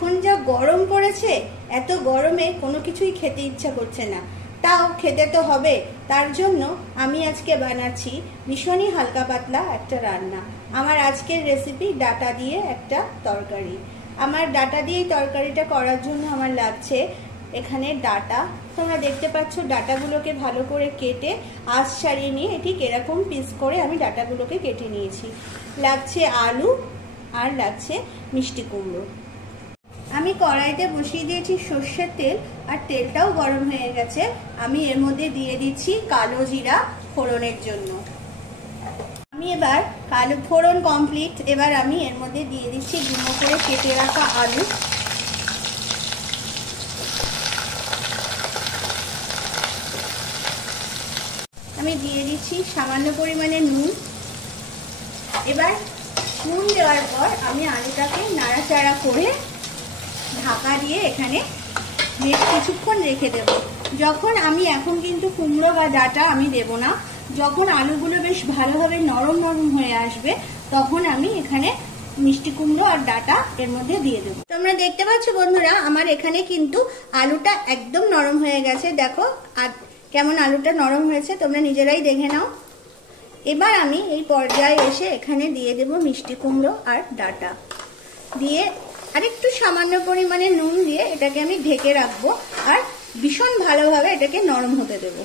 এখন যা গরম পড়েছে, এত গরমে কোনো কিছুই খেতে ইচ্ছা করছে না, তাও খেতে তো হবে। তার জন্য আমি আজকে বানাচ্ছি ভীষণই হালকা পাতলা একটা রান্না। আমার আজকের রেসিপি ডাটা দিয়ে একটা তরকারি। আমার ডাটা দিয়ে তরকারিটা করার জন্য আমার লাগছে এখানে ডাটা। তোমরা দেখতে পাচ্ছ ডাটাগুলোকে ভালো করে কেটে আঁশ ছাড়িয়ে নিয়ে ঠিক এরকম পিস করে আমি ডাটাগুলোকে কেটে নিয়েছি। লাগছে আলু আর লাগছে মিষ্টি কুমড়ো। আমি কড়াইতে বসিয়ে দিয়েছি সর্ষের তেল, আর তেলটাও গরম হয়ে গেছে। আমি এর মধ্যে দিয়ে দিচ্ছি কালো জিরা ফোড়নের জন্য। আমি এবার কালো ফোড়ন কমপ্লিট, এবার আমি এর মধ্যে দিয়ে দিচ্ছি ডুমো করে কেটে রাখা আলু। আমি দিয়ে দিচ্ছি সামান্য পরিমাণে নুন। এবার নুন দেওয়ার পর আমি আলুটাকে নাড়াচাড়া করে ঢাকা দিয়ে এখানে বেশ কিছুক্ষণ রেখে দেব। যখন আমি এখন কিন্তু কুমড়ো বা ডাটা আমি দেব না, যখন আলুগুলো বেশ ভালোভাবে নরম নরম হয়ে আসবে তখন আমি এখানে মিষ্টি কুমড়ো আর ডাটা এর মধ্যে দিয়ে দেবো। তোমরা দেখতে পাচ্ছ বন্ধুরা, আমার এখানে কিন্তু আলুটা একদম নরম হয়ে গেছে। দেখো আর কেমন আলুটা নরম হয়েছে, তোমরা নিজেরাই দেখে নাও। এবার আমি এই পর্যায়ে এসে এখানে দিয়ে দেব মিষ্টি কুমড়ো আর ডাটা দিয়ে আরেকটু সামান্য পরিমাণে নুন দিয়ে এটাকে আমি ঢেকে রাখবো আর ভীষণ ভালোভাবে এটাকে নরম হতে দেব।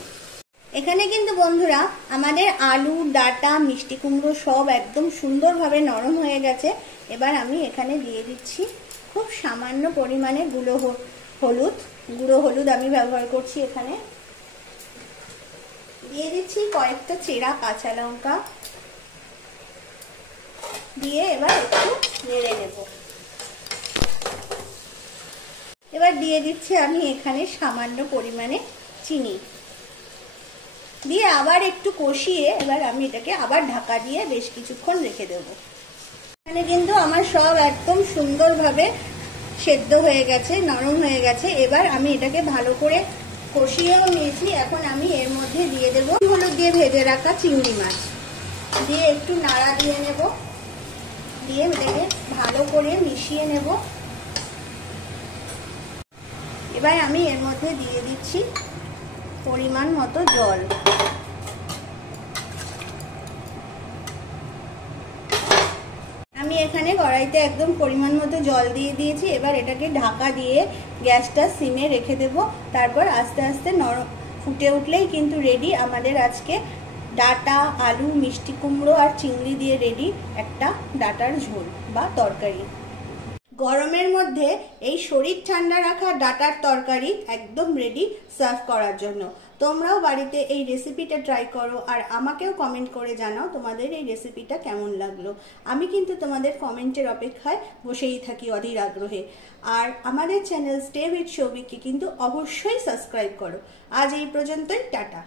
এখানে কিন্তু বন্ধুরা আমাদের আলু ডাটা মিষ্টি কুমড়ো সব একদম সুন্দরভাবে নরম হয়ে গেছে। এবার আমি এখানে দিয়ে দিচ্ছি খুব সামান্য পরিমাণে গুঁড়ো হলুদ আমি ব্যবহার করছি। এখানে দিয়ে দিচ্ছি কয়েকটা চেরা কাঁচা লঙ্কা দিয়ে এবার একটু নেড়ে নেব। এবার দিয়ে দিচ্ছি আমি এখানে সামান্য পরিমাণে চিনি দিয়ে আবার একটু কষিয়ে এবার আমি এটাকে আবার ঢাকা দিয়ে বেশ কিছুক্ষণ রেখে দেব। এখানে কিন্তু আমার সব একদম সুন্দরভাবে সেদ্ধ হয়ে গেছে, নরম হয়ে গেছে। এবার আমি এটাকে ভালো করে কষিয়েও নিয়েছি। এখন আমি এর মধ্যে দিয়ে দেব হলুদ দিয়ে ভেজে রাখা চিংড়ি মাছ দিয়ে একটু নাড়া দিয়ে নেব, দিয়ে এটাকে ভালো করে মিশিয়ে নেব। এবার আমি এর মধ্যে দিয়ে দিচ্ছি পরিমাণ মতো জল। আমি এখানে কড়াইতে একদম পরিমাণ মতো জল দিয়ে দিয়েছি। এবার এটাকে ঢাকা দিয়ে গ্যাসটা সিমে রেখে দেব। তারপর আস্তে আস্তে নরম ফুটে উঠলেই কিন্তু রেডি আমাদের আজকে ডাটা আলু মিষ্টি কুমড়ো আর চিংড়ি দিয়ে রেডি একটা ডাটার ঝোল বা তরকারি। গরমের মধ্যে এই শরীর ঠান্ডা রাখা ডাটার তরকারি একদম রেডি সার্ভ করার জন্য। তোমরাও বাড়িতে এই রেসিপিটা ট্রাই করো আর আমাকেও কমেন্ট করে জানাও তোমাদের এই রেসিপিটা কেমন লাগলো। আমি কিন্তু তোমাদের কমেন্টের অপেক্ষায় বসেই থাকি অধীর আগ্রহে। আর আমাদের চ্যানেল স্টে উইথ সৌভিককে কিন্তু অবশ্যই সাবস্ক্রাইব করো। আজ এই পর্যন্তই, টাটা।